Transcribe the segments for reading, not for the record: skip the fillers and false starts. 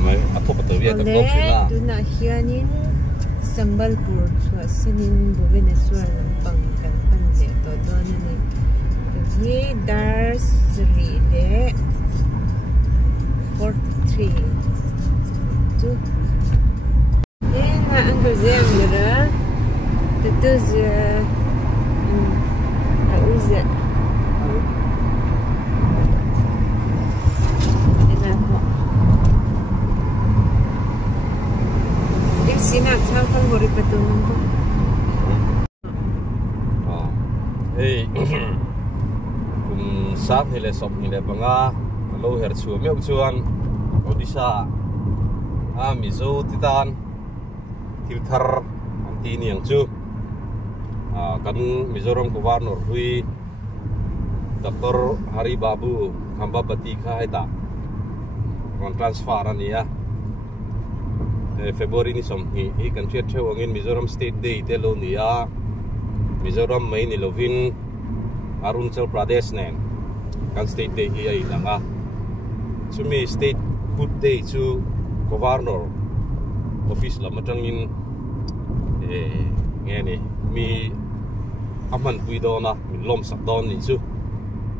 Ama atok atok dia tak kau sila. Tu nak hianin Sambalpur cua senin Bhubaneswar pangkan panje to don ni. Ye Darsri le 43 tu. Ye na anggur zem yura. Tu je. Uzet. Sina cakap beri petunjuk tu. Hey, saat ni le sop ni le banga, kalau hercu miok cuan, Odisha, Mizo Titan, Tilthar, antini yang cu, kan Mizoram Gubernur Hui, Dr. Hari Babu, hamba batika itu, kan transferan ya. Februari ni som ni kan chat wangin Mizoram State Day telo niya Mizoram may nilovin Arunachal Pradesh nen kan State Day hiya idanga sumi State Food Day chu Governor Office la matangin ngeni mi aman puidona mi lom sakdon ni chu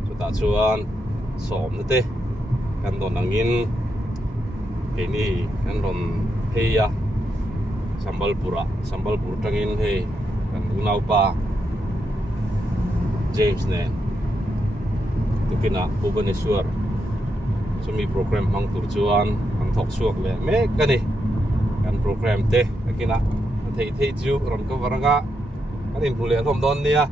so ta chuan som na te kan donangin kini kan ron hey ya Sambalpur tangin hey kan unau pa James ne tu kena Bhubaneswar sumi program mang turjuan ang thok suak le me kani kan program te kena thei ju ron ko waranga kan in hule thom don nia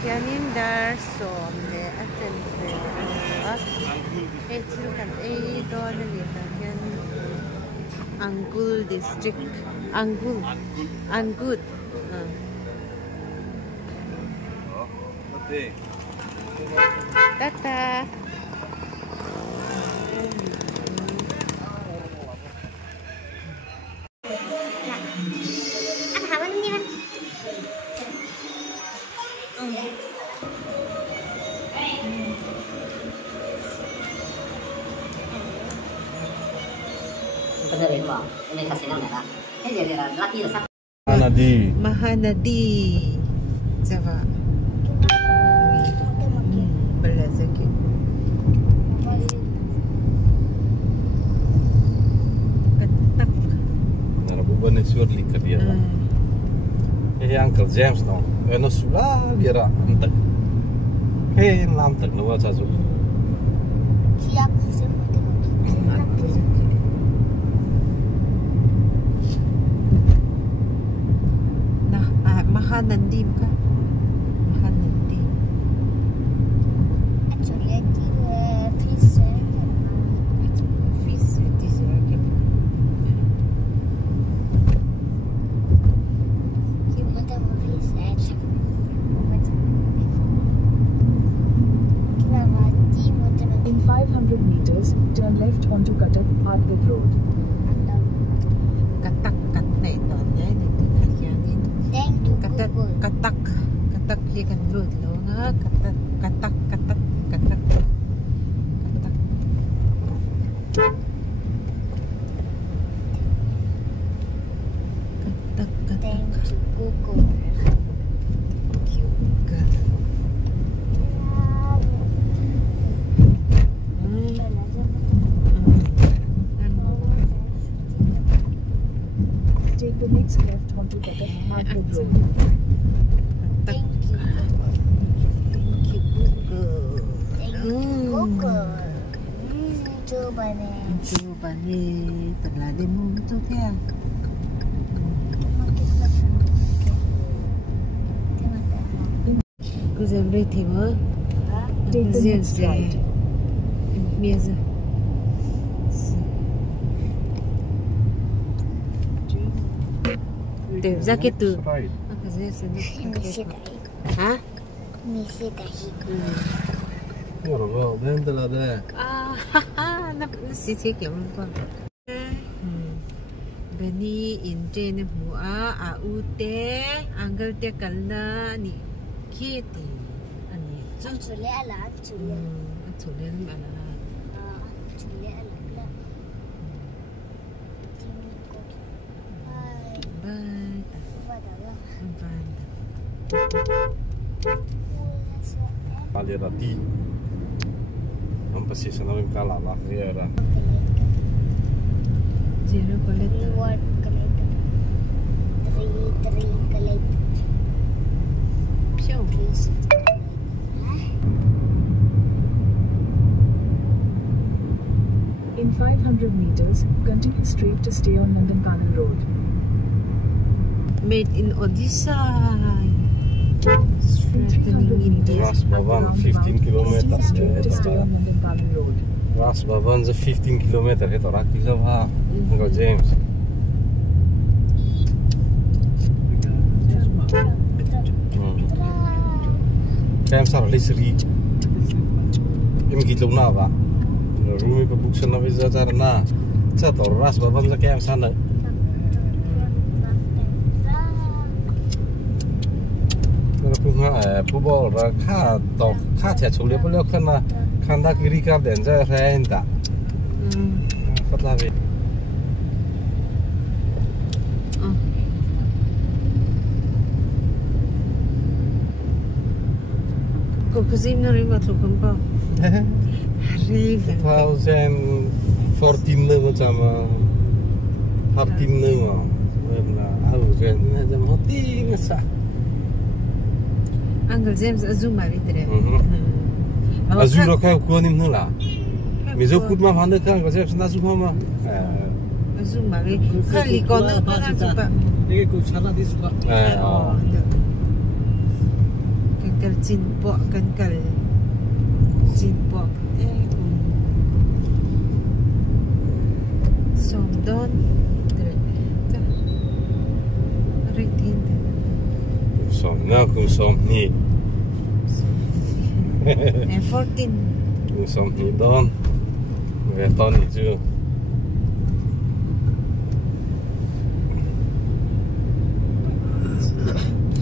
Kianin dar som le aten itu kan don ni kan Angul district Angul Tata Mahanadi Java Belazaki Ketak Nara Bhubaneswar likat dia Uncle James dong no sula biara antak lam tak no cha su siap Mahanandi ka Mahanandi actually fees in 500 meters turn left onto Cuttack Hardwick Road. Katak kat này tận nhé thì từ này kia đi katak kia kan road lo nga katak Take the next left onto Cuttack Hardwick Road. Thank you Google. Coba nih terlalu muncul ya. Kuzem reti mah. Take the next right. Mesa. Deh, zakit tu. Hah? Misi dahi. Well, then the other. Si kiểu luôn. Beni injen mua ute anggal te kalna ni kiti ani. Chule ala chule. thủ lên mà là chủ lệ là bye và đó là Kali rati. Nampak sih senang kalah lah dia dah. zero collector reward collector 3 collector show please In 500 meters, continue straight to stay on Nandankanal Road. made in Odisha strengthening India. Ras Bhavan 15 kilometer. Straight to stay on Nandankanal Road. Ras Bhavan je 15 kilometer. Itu rakti siapa? Enggak James. Kayak sar lisri. Im gitu na ba. Rumi pe buksan na visa charna. Chato Ras Bhavan je kayak sana. Football ra kha cha chule boleh kena khanda kiri kar den ja renta patla be Kokuzim na rin matlukang pa. River. 2014 na macam 13 na na au je na jam hoti ngasa Uncle James azuma vitre. Azul ka ko nim nula mizo kut ma phande ka ko se na su ma Azuma vi. Khali kono pa na supa. Ini ku sana di suka. Kankal cinpo kankal cinpo. Somdon. Ritin. som na ku som ni And 14. ku som ni don ve ton ni chu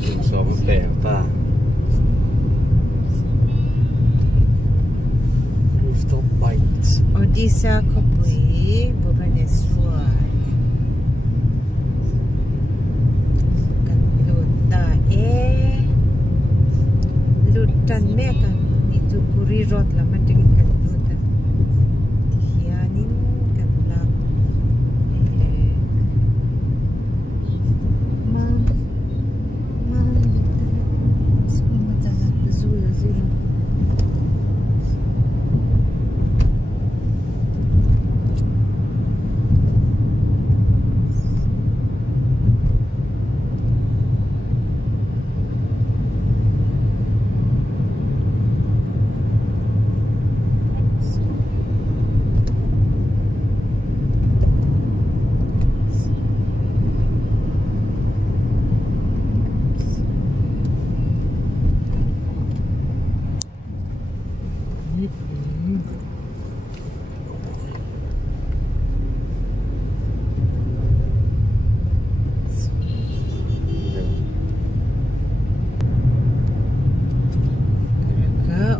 ku som te ta rooftop bites Odisha Kopui, Bhubaneswar. Kan luta lutan me kan itu Puri Road lah macam kan lutan. Tianin kan lak. Mam. Semua macam zul.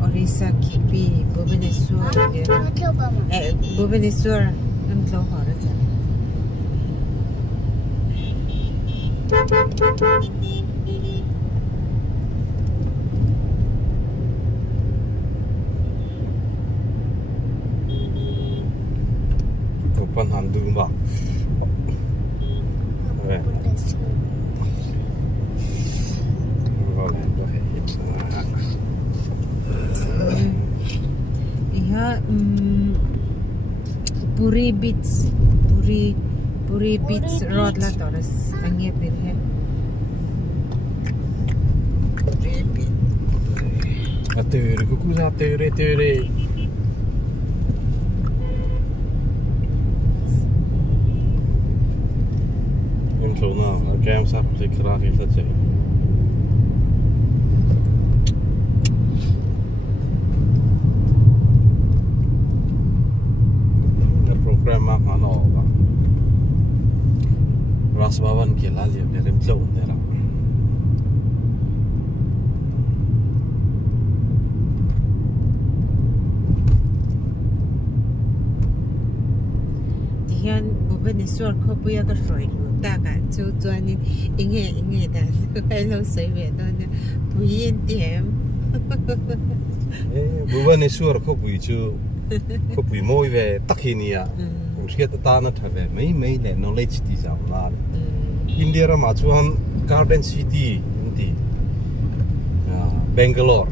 Orissa Kipi, Bhubaneswar. Bhubaneswar ang Lahore dyan. Kapan handung ba Iya, Puri Beach Road lah terus angin berhe. Atere kuku sa tere Intro na game sa kira kita cek program apa no Ras Bhavan ke laje dari jauh dera hian buban suar kho puya ka roi lu ta ka chu chuanin inge da hai lo sei ve don puyin tiam buban suar kho pui chu kho pui moi ve takhinia riat ta na thave mai le knowledge ti jam la India ra ma chuan Garden City inti Bangalore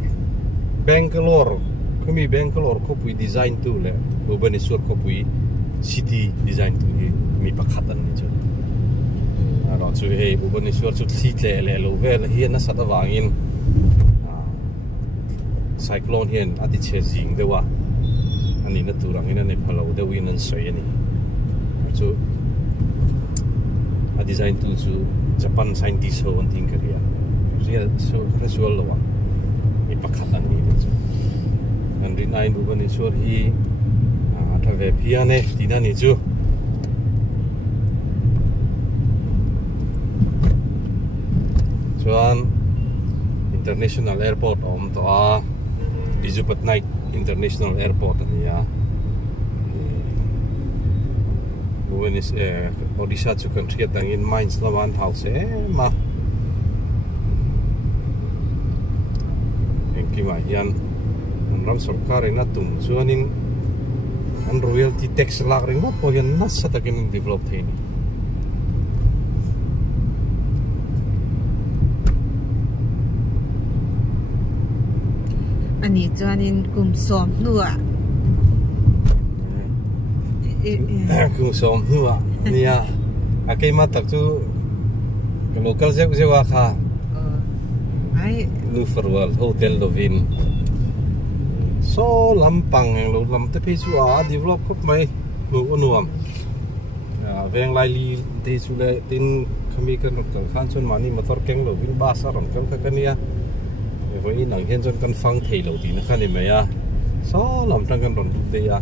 kami Bangalore kho pui design tu le Bhubaneswar kho pui city design tu mi pakhatan ni chu aro chu he Bhubaneswar chu thi le lo vel hian na sat awangin cyclone hian ati che jing dewa ani na turang ina ne phalo de win an soi ani chu a design tu chu Japan scientist ho an thing karia real so visual lo wa mi pakhatan ni chu an rin ai Bhubaneswar hi atave piane tina ni chu chuan international airport om to a Biju Patnaik International Airport ania Bhubaneswar Odisha chu kan thriat angin mines lawan house ma engki ma hian ram sarkar ina tum chuanin an royalty tax lak ring mo po hian na sa takin develop theini ani chuanin kum som nuwa kum som nuwa nia akai ma tak chu local zewa kha ai nu farwal hotel lovin so lampang ang lo lam te phe chu a develop khop mai lu onuam veng lai li te chu le tin khami kan kal khan chon mani motor keng lo win ba sa ron kal kha kania voi nang hian chon kan fang thei lo ti na khani me ya so lam tang kan ron du te ya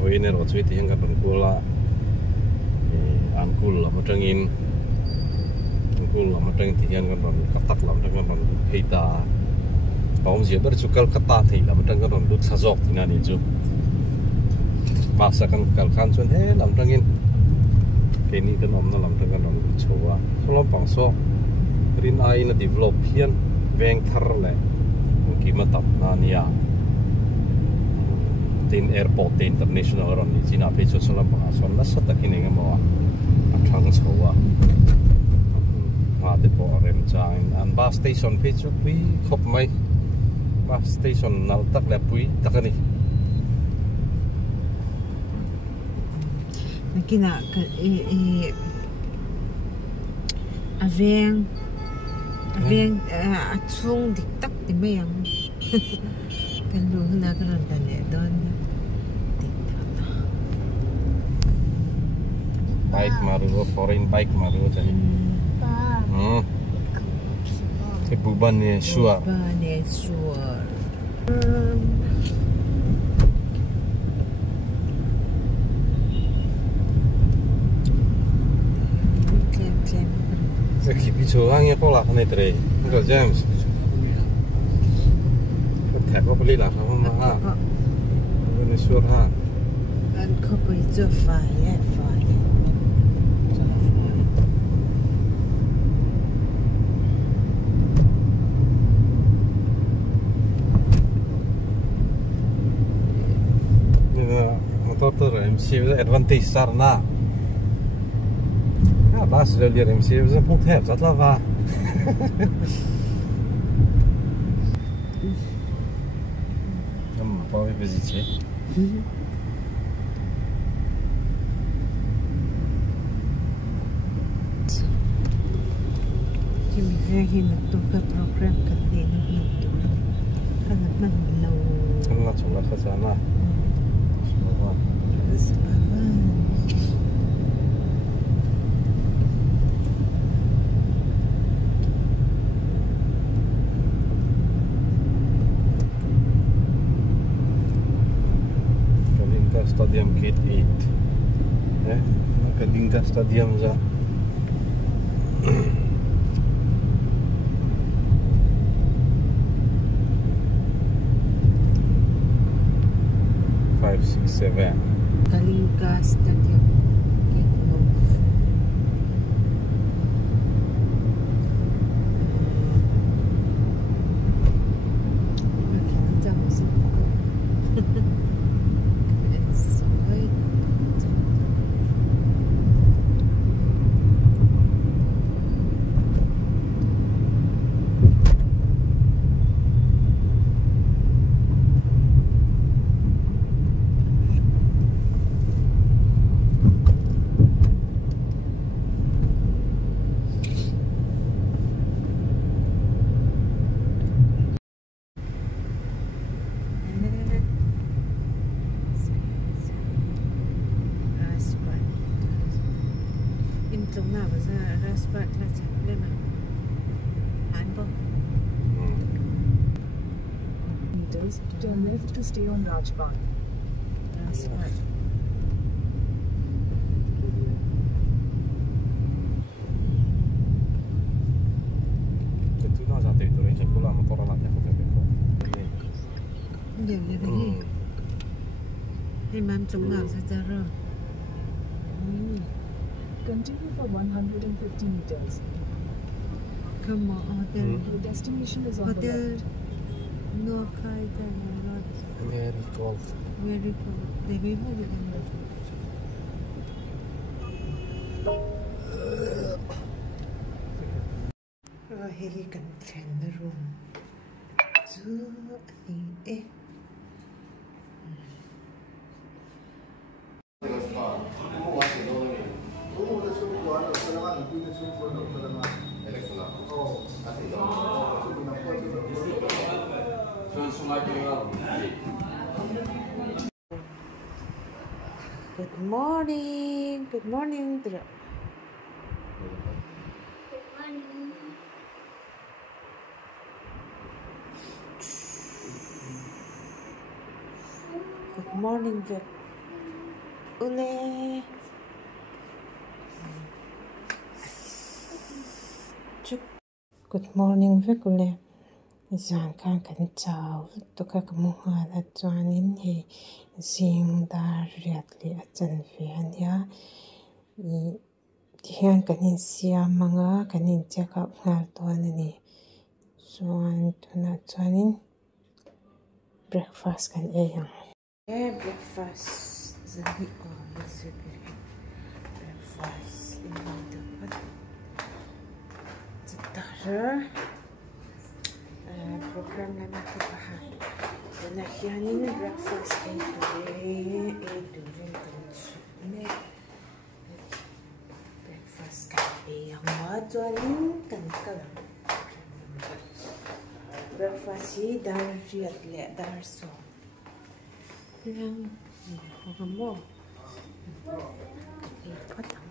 voi ne ro chui ti hang kan ron kula an kul la matangin kul la matang ti hian kan ron katak lam tang kan ron heita Om dia bercukal kata thei lam tang kan ron lut sajok tina ni chu baksa kan kal khan chon he lam tangin ke ni kan om na lam tang kan ron lut chowa so pang so rin ai na develop hian veng thar le ki matap na nia tin airport international ron ni china pe chu solam pa son na sa takin nga mo athang chowa ma te po rem chang an bus station pe chu pi khop mai bus station nal tak le pui takani nakina aveng achung dik tak ti mayang kan lu na kan dane don bike maru foreign bike maru chani ke Bhubaneswar Saki bicho ang ya pola ne tre. Ngo James. Ka ko pali la sama ma. Bhubaneswar ha. an ko pui chu fa ye motor MC advantage sarna. Bas lihat MC bisa pun thep zat lava. Apa visite? Kimi vehin tu ka program kan din tu kan man lo Allah coba ke sana. Semua. Stadium Gate 8 Kalinga Stadium za 5, 6, 7 Kalinga Stadium lung na ba sa restaurant la chat le ma han bo meters, turn left to stay on Rajpath. restaurant Itu na satu itu yang saya pulang motor lah ya saya beko. nhiều như thế nhỉ hay mam lung na sa cha ro Continue for 150 meters. come on hotel The destination is on the hotel left. no khai ta na Very cold. very cool baby mo di ka heli kan tren na room zu ani good morning Dra. Good morning Vic ule chúc good morning Vic ule Zan kan chào to ka kamu hala chuanin he zing dar riat li a chan ve ania I hian kanin siam manga kanin check up ngal to ani chuan tuna chuanin breakfast kan e yang breakfast zani o zibiri breakfast in the pot chitar program na natin paha. Nahiyanin breakfast ay during kansume. Breakfast ka ay ang waduanin kankal. Breakfast hi dar riat le dar so. Yang mo. Ikatang.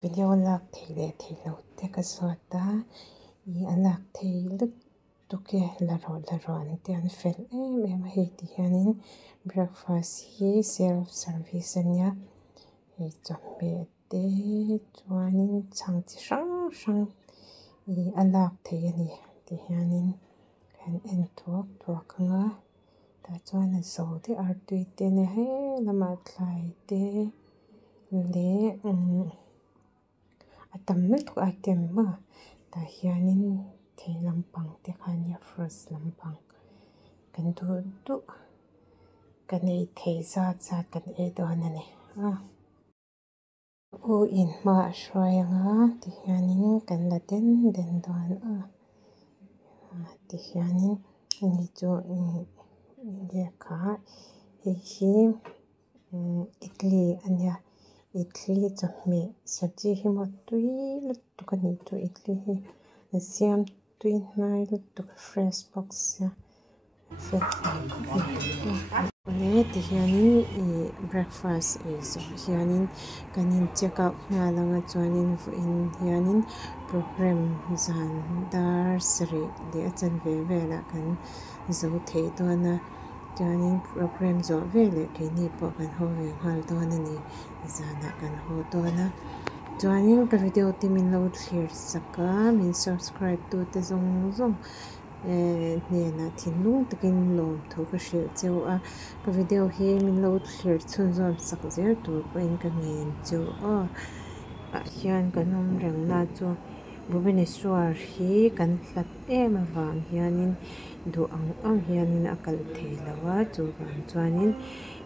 Video lak thile thilo te kaswata. I alak thei lut tuke laro an tian fel em hei ti hianin breakfast hi self service ania hei chombe te chuanin chang chi sang I alak thei ani ti hianin kan en tuak anga ta chuan zo te artui te ne he lama thlai te le atam lut ko item ma ta hianin thei lampang te khania first lampang kan du kan ei thei za kan ei don ani o in ma shwayanga ti hianin kan la den don ti hianin ni chu ye kha hi idli ania idli chome sabji hi mo tui lut tu kan ni chu idli hi siam tui nai lut tu fresh box ya Ule ti hianin breakfast is hianin kanin check up na langa chuanin in hianin program zan dar sri le achan ve la kan zo thei to na chuanin program zo ve le ke ni po kan ho ve hal to na ni zana kan ho to na chuanin ka video ti min lo clear saka min subscribe to te zong nè na thin lung takin lom tho ka hril cheu a ka video hi min lo thlir chhun zom sak zer tur ko in ka ngen cheu hian kanom reng na chu Bhubaneswar hi kan hlat em awang hianin du ang hianin akal thei lawa chu kan chuanin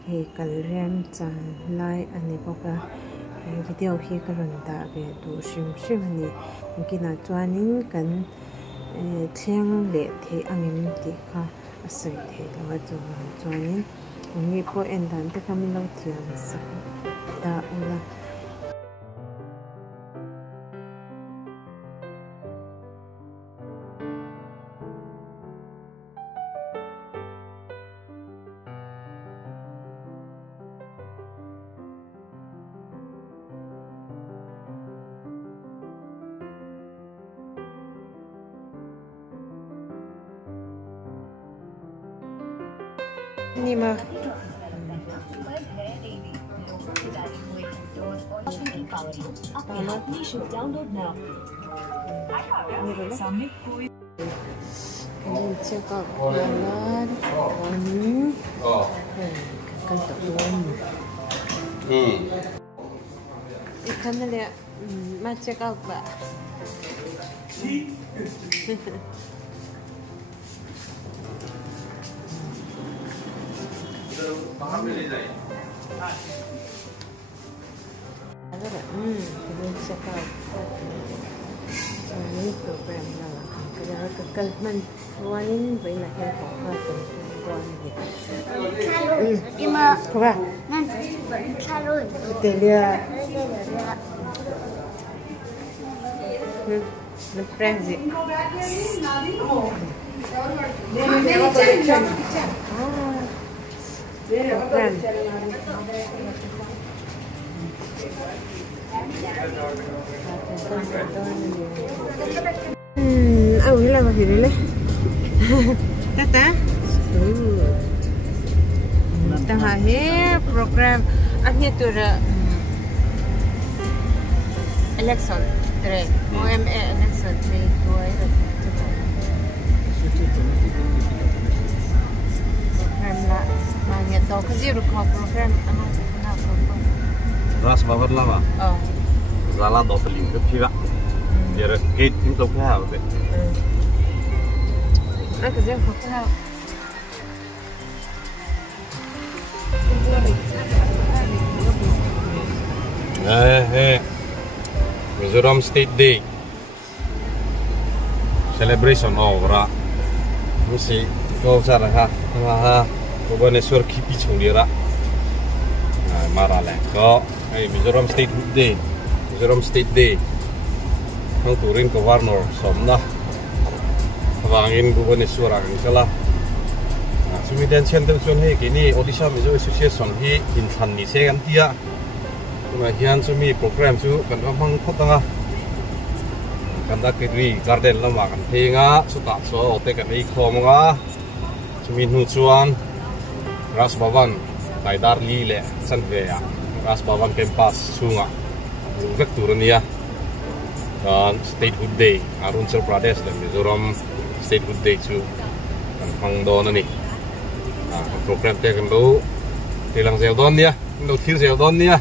he kalrem chan lai ani boka video hi ka ron da ve du shrim ani kina chuanin kan thleng le the angin ti kha asai the lawa chuanin ni po endan te kamin lo thiam sa da ula Ini mah. Ini cakap jalan, wangi, kantor bom. Ikan dia macam apa? Ada kita cakap ini program lah. Kalau kekal mensuanin boleh nak buat tuan gitu. Ima Apa? nanti bercalon. Betul dia. Leprezi. Awalnya apa sih ni? Tata. Terakhir program akhirnya tu election tre OMA election tre tu ada program lah mana tahu kerja rukau program anak program Ras babar lama. oh Zala do teling ke pira. Dia gate itu apa tu? aku kerja program Mizoram State Day celebration ora mesti kau cara ha Bhubaneswar kipi chungdira mara le ko Mizoram State Day ang turin governor somna wangin Bhubaneswar ang kala sumidan center chon he kini Odisha Mizo Association hi inthan ni se kan tia hian sumi program chu kan mang khotanga kan da kiri garden lama kan thinga suta so ote kan ei khomonga sumi nu chuan Ras Bhavan Taidar li le sanveya Ras Bhavan campus sunga vek turania dan Statehood Day Arunachal Pradesh dan Mizoram Statehood Day chu kan mang don ani program te kan lo tilang zel don nia lo thil zel don nia